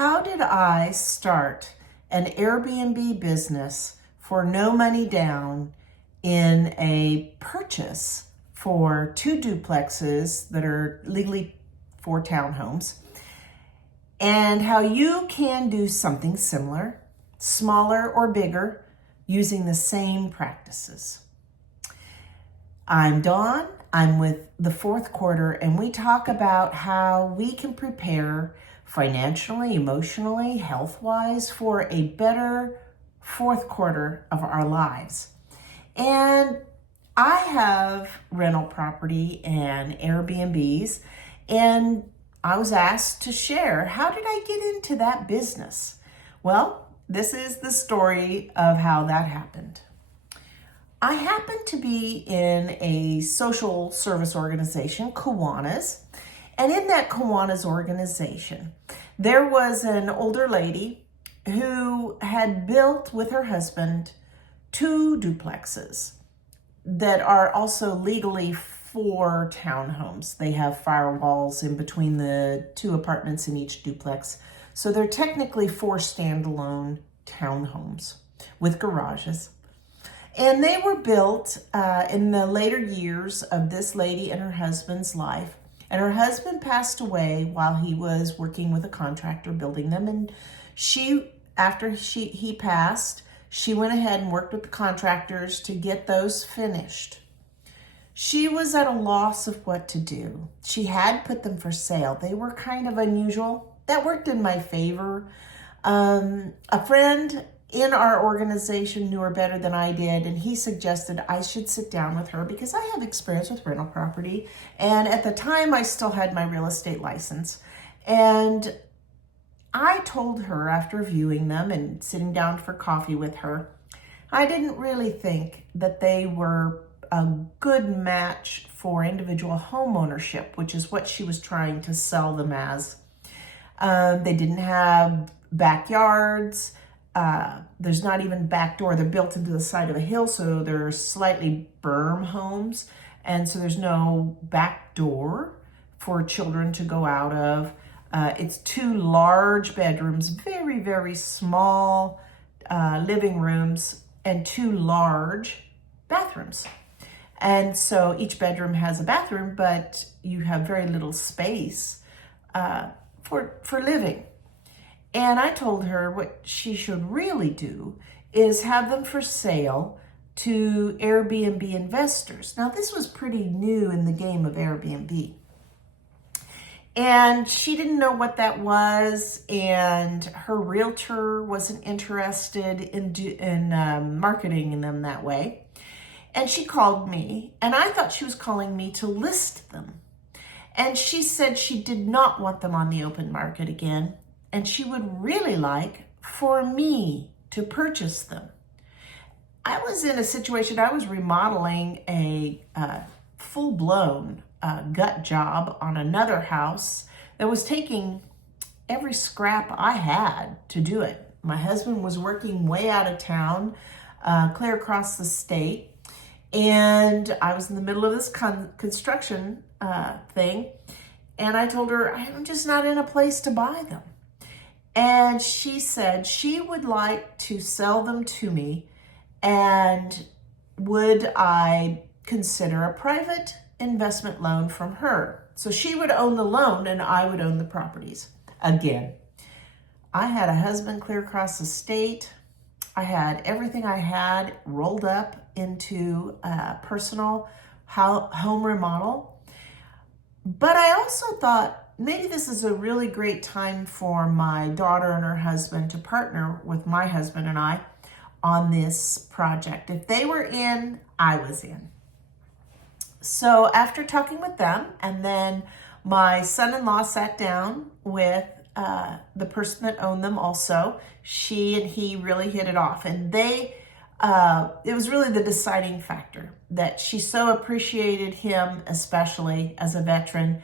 How did I start an Airbnb business for no money down in a purchase for 2 duplexes that are legally 4 townhomes, and how you can do something similar, smaller or bigger, using the same practices? I'm Dawn. I'm with the fourth quarter, and we talk about how we can prepare financially, emotionally, health-wise for a better fourth quarter of our lives. And I have rental property and Airbnbs, and I was asked to share, how did I get into that business? Well, this is the story of how that happened. I happened to be in a social service organization, Kiwanis, and in that Kiwanis organization, there was an older lady who had built with her husband 2 duplexes that are also legally 4 townhomes. They have firewalls in between the 2 apartments in each duplex. So they're technically 4 standalone townhomes with garages. And they were built in the later years of this lady and her husband's life. And her husband passed away while he was working with a contractor building them. And after he passed, she went ahead and worked with the contractors to get those finished. She was at a loss of what to do. She had put them for sale. They were kind of unusual. That worked in my favor. A friend in our organization knew her better than I did, and he suggested I should sit down with her because I have experience with rental property. And at the time, I still had my real estate license. And I told her, after viewing them and sitting down for coffee with her, I didn't really think that they were a good match for individual home ownership, which is what she was trying to sell them as. They didn't have backyards. There's not even back door. They're built into the side of a hill, so they're slightly berm homes. And so there's no back door for children to go out of. It's 2 large bedrooms, very, very small living rooms, and 2 large bathrooms. And so each bedroom has a bathroom, but you have very little space for living. And I told her what she should really do is have them for sale to Airbnb investors. Now, this was pretty new in the game of Airbnb. And she didn't know what that was, and her realtor wasn't interested in marketing them that way. And she called me, and I thought she was calling me to list them. And she said she did not want them on the open market again, and she would really like for me to purchase them. I was in a situation, I was remodeling a full-blown gut job on another house that was taking every scrap I had to do it. My husband was working way out of town, clear across the state, and I was in the middle of this construction thing, and I told her, I'm just not in a place to buy them. And she said she would like to sell them to me, and would I consider a private investment loan from her? So she would own the loan and I would own the properties. Again, I had a husband clear across the state. I had everything I had rolled up into a personal home remodel. But I also thought, maybe this is a really great time for my daughter and her husband to partner with my husband and I on this project. If they were in, I was in. So after talking with them, and then my son-in-law sat down with the person that owned them also, she and he really hit it off. And it was really the deciding factor that she so appreciated him, especially as a veteran.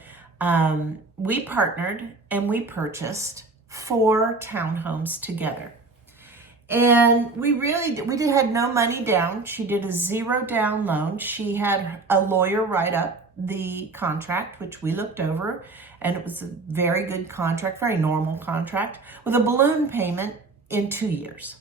We partnered and we purchased 4 townhomes together. And we had no money down. She did a 0 down loan. She had a lawyer write up the contract, which we looked over, and it was a very good contract, very normal contract, with a balloon payment in 2 years.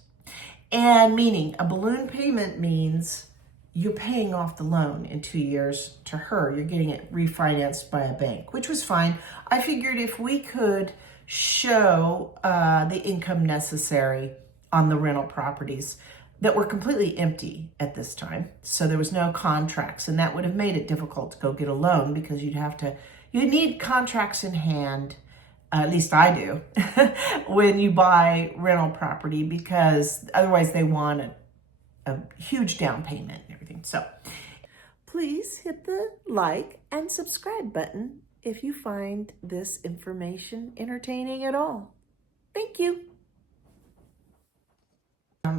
And meaning, a balloon payment means you're paying off the loan in 2 years to her. You're getting it refinanced by a bank, which was fine. I figured if we could show the income necessary on the rental properties that were completely empty at this time, so there was no contracts, and that would have made it difficult to go get a loan because you'd need contracts in hand, at least I do, when you buy rental property, because otherwise they want a huge down payment and everything. So please hit the like and subscribe button if you find this information entertaining at all. Thank you.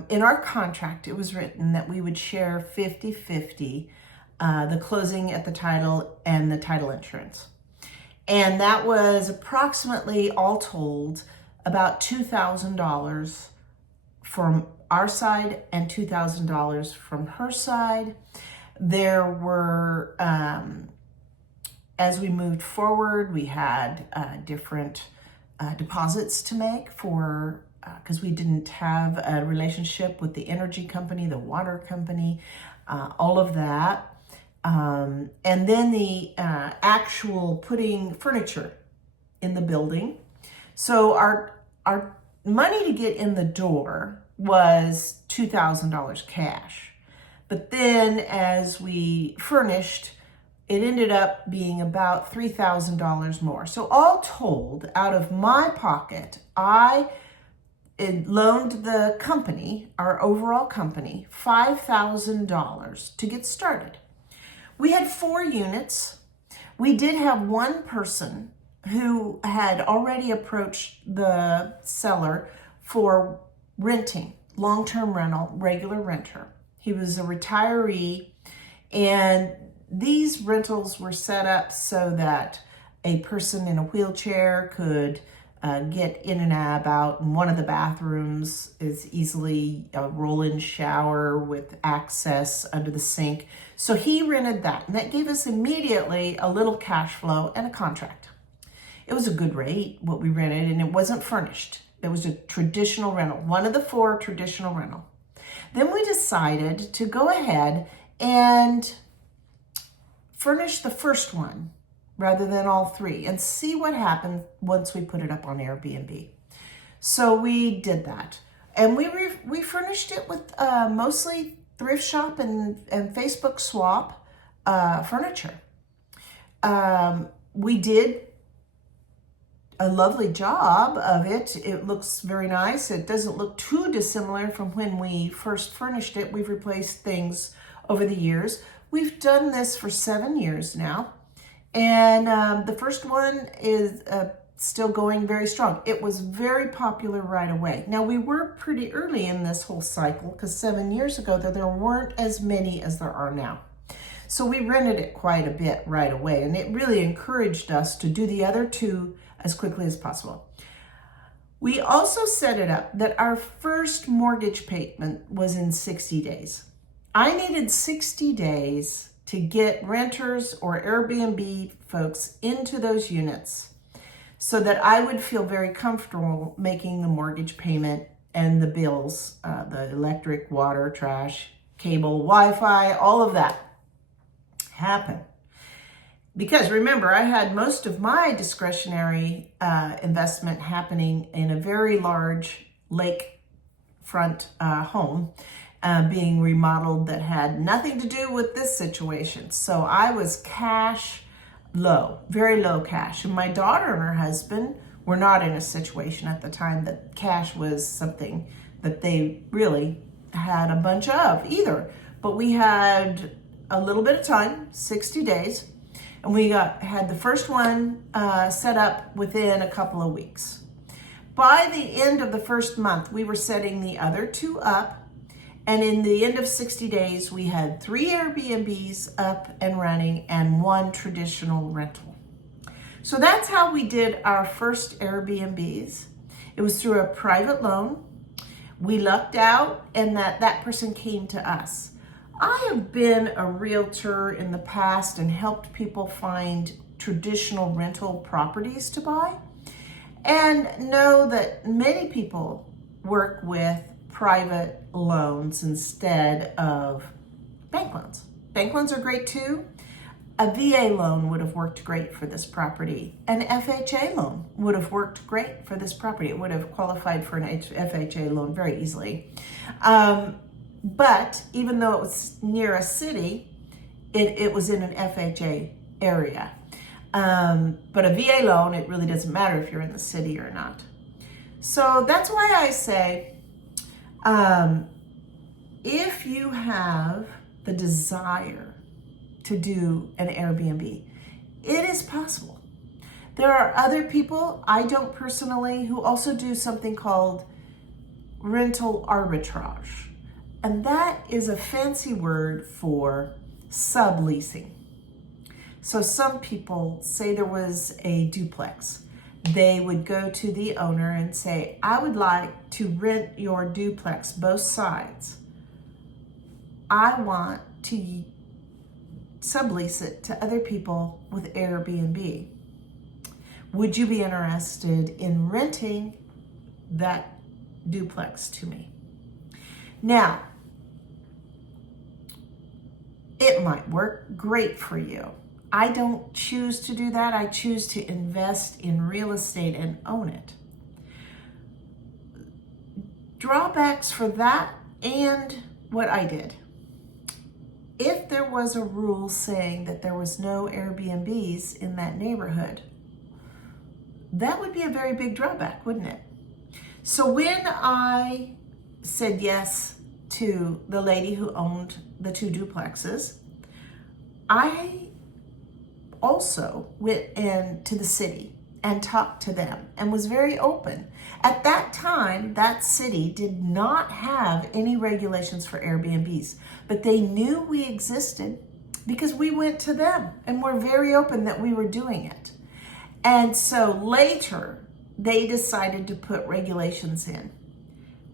In our contract, it was written that we would share 50-50 the closing at the title and the title insurance. And that was approximately, all told, about $2,000 from our side and $2,000 from her side. There were, as we moved forward, we had different deposits to make for, because we didn't have a relationship with the energy company, the water company, all of that. And then the actual putting furniture in the building. So our money to get in the door was $2,000 cash. But then as we furnished, it ended up being about $3,000 more. So all told, out of my pocket, I loaned the company, our overall company, $5,000 to get started. We had 4 units. We did have one person who had already approached the seller for renting, long-term rental, regular renter. He was a retiree, and these rentals were set up so that a person in a wheelchair could get in and out. And one of the bathrooms is easily a roll-in shower with access under the sink. So he rented that, and that gave us immediately a little cash flow and a contract. It was a good rate, what we rented, and it wasn't furnished. It was a traditional rental, one of the 4 traditional rental. Then we decided to go ahead and furnish the first one rather than all 3 and see what happened once we put it up on Airbnb. So we did that. And we furnished it with mostly thrift shop and Facebook swap furniture. We did a lovely job of it. It looks very nice. It doesn't look too dissimilar from when we first furnished it. We've replaced things over the years. We've done this for 7 years now. And the first one is still going very strong. It was very popular right away. Now, we were pretty early in this whole cycle because 7 years ago there weren't as many as there are now. So we rented it quite a bit right away, and it really encouraged us to do the other 2 as quickly as possible. We also set it up that our first mortgage payment was in 60 days. I needed 60 days to get renters or Airbnb folks into those units so that I would feel very comfortable making the mortgage payment and the bills, the electric, water, trash, cable, Wi-Fi, all of that happen. Because remember, I had most of my discretionary investment happening in a very large lakefront home being remodeled that had nothing to do with this situation. So I was cash low, very low cash. And my daughter and her husband were not in a situation at the time that cash was something that they really had a bunch of either. But we had a little bit of time, 60 days, and we had the first one set up within a couple of weeks. By the end of the first month, we were setting the other 2 up. And in the end of 60 days, we had 3 Airbnbs up and running and 1 traditional rental. So that's how we did our first Airbnbs. It was through a private loan. We lucked out and that person came to us. I have been a realtor in the past and helped people find traditional rental properties to buy, and know that many people work with private loans instead of bank loans. Bank loans are great too. A VA loan would have worked great for this property. An FHA loan would have worked great for this property. It would have qualified for an FHA loan very easily. But even though it was near a city, it was in an FHA area. But a VA loan, it really doesn't matter if you're in the city or not. So that's why I say, if you have the desire to do an Airbnb, it is possible. There are other people, I don't personally, who also do something called rental arbitrage. And that is a fancy word for subleasing. So some people say there was a duplex. They would go to the owner and say, I would like to rent your duplex, both sides. I want to sublease it to other people with Airbnb. Would you be interested in renting that duplex to me? Now, it might work great for you. I don't choose to do that. I choose to invest in real estate and own it. Drawbacks for that and what I did. If there was a rule saying that there was no Airbnbs in that neighborhood, that would be a very big drawback, wouldn't it? So when I said yes to the lady who owned the two duplexes, I also went into the city and talked to them and was very open. At that time, that city did not have any regulations for Airbnbs, but they knew we existed because we went to them and were very open that we were doing it. And so later, they decided to put regulations in.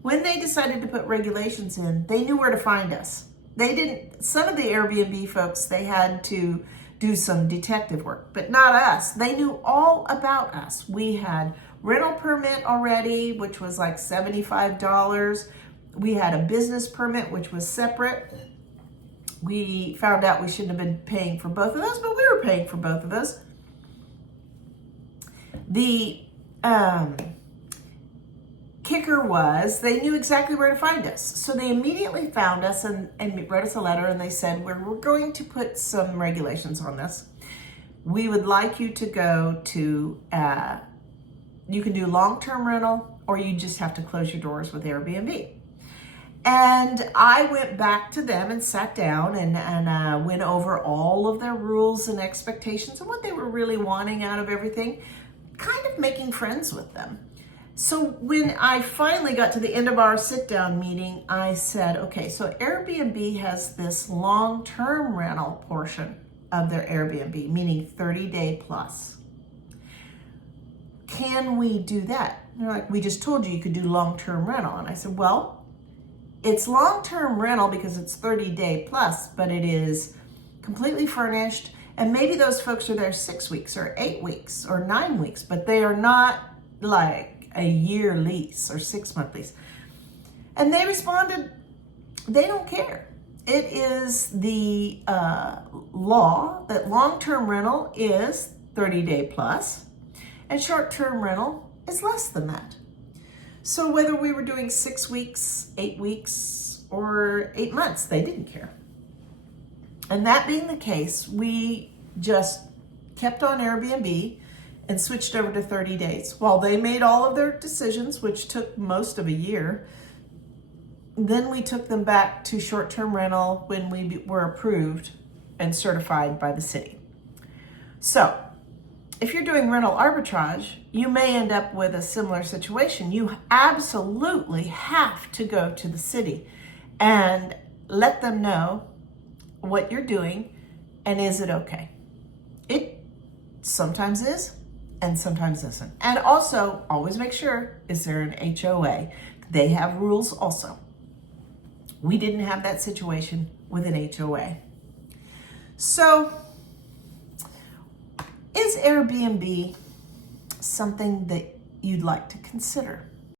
When they decided to put regulations in, they knew where to find us. Some of the Airbnb folks, they had to do some detective work, but not us. They knew all about us. We had rental permit already, which was like $75. We had a business permit, which was separate. We found out we shouldn't have been paying for both of those, but we were paying for both of those. The kicker was they knew exactly where to find us. So they immediately found us and wrote us a letter, and they said, we're going to put some regulations on this. We would like you to go to, you can do long-term rental, or you just have to close your doors with Airbnb. And I went back to them and sat down and went over all of their rules and expectations and what they were really wanting out of everything, kind of making friends with them. So when I finally got to the end of our sit-down meeting, I said, okay, so Airbnb has this long-term rental portion of their Airbnb, meaning 30-day plus. Can we do that? And they're like, we just told you could do long-term rental. And I said, well, it's long-term rental because it's 30-day plus, but it is completely furnished. And maybe those folks are there 6 weeks or 8 weeks or 9 weeks, but they are not like a year lease or 6-month lease. And they responded, they don't care. It is the law that long-term rental is 30-day plus and short-term rental is less than that. So whether we were doing 6 weeks, 8 weeks, or 8 months, they didn't care. And that being the case, we just kept on Airbnb and switched over to 30 days. While they made all of their decisions, which took most of a year, then we took them back to short-term rental when we were approved and certified by the city. So if you're doing rental arbitrage, you may end up with a similar situation. You absolutely have to go to the city and let them know what you're doing and is it okay. It sometimes is and sometimes isn't. And also, always make sure, is there an HOA? They have rules also. We didn't have that situation. with an HOA. So, is Airbnb something that you'd like to consider?